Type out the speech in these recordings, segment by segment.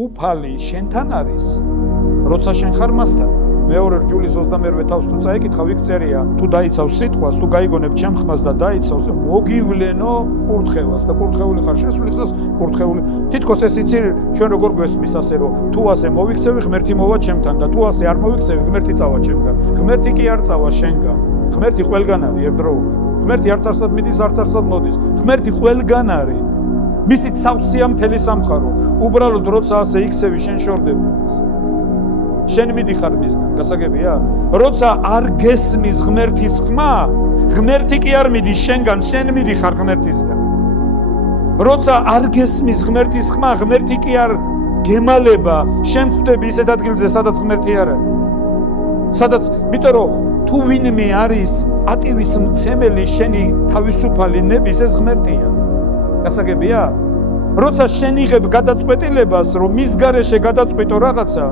უფალი შენთან არის, როცა შენ ხარ მასთან. მეორე რჯულის 28 თავს თუ წაიკითხავ, იქ წერია, თუ დაიცავს სიტყვას, თუ გაიგონებ ჩემ ხმას და დაიცავს, მოგივლენო კურთხევას და კურთხეული ხარ შესვლისას, კურთხეული. თითქოს ეს იცი ჩვენ როგორ გვესმის ასე რომ თუ ასე მოვიქცევი, ღმერთი მოვა ჩემთან და თუ ასე არ მოვიქცევი, ღმერთი წავა ჩემგან. ღმერთი კი არ წავა შენგან. ღმერთი ყველგან არის ერთდროულად. ღმერთი არც არსად მიდის, არც არსად მოდის. ღმერთი ყველგან არის. მისი სავსეა მთელი სამყარო. უბრალოდ როცა ასე იქცევი, შენ შორდები მას. შენ მიდიხარ მისგან, გასაგებია? როცა არ გესმის ღმერთის ხმა, ღმერთი კი არ მიდის შენგან, შენ მიდიხარ ღმერთისგან. როცა არ გესმის ღმერთის ხმა, ღმერთი კი არ გემალება, შენ ხვდები ისეთ ადგილზე, სადაც ღმერთი არ არის. სადაც, იმიტომ რომ თუ ვინმე არის პატივის მცემელი შენი თავისუფალი ნების, ეს ღმერთია. გასაგებია? როცა შენ იღებ გადაწყვეტილებას, რომ მის გარეშე გადაწყვიტო რაღაცა,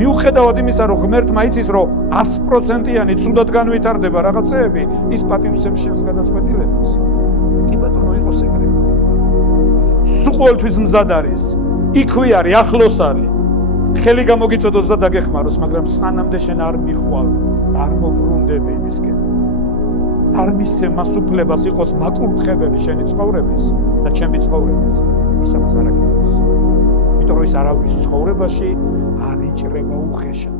მიუხედავად იმისა, რომ ღმერთმა იცის, რომ 100%-იანი ცუდად განვითარდება რაღაცეები, ის პატივს შენს გადაწყვეტილებას. კი ბატონო, იყოს ეგრე. სულ ყოველთვის მზად არის. იქვე არის, ახლოს არის. ხელი გამოგიწოდოს და დაგეხმაროს, მაგრამ სანამდე შენ არ მიხვალ და არ მობრუნდები იმისკენ. არ მისცე მას უფლებას იყოს მაკურთხებელი შენი ცხოვრების და ჩემი ცხოვრების. ის ამას არ აკეთებს. იმიტომ რომ ის არავის ცხოვრებაში არ იჭრება უხეშად.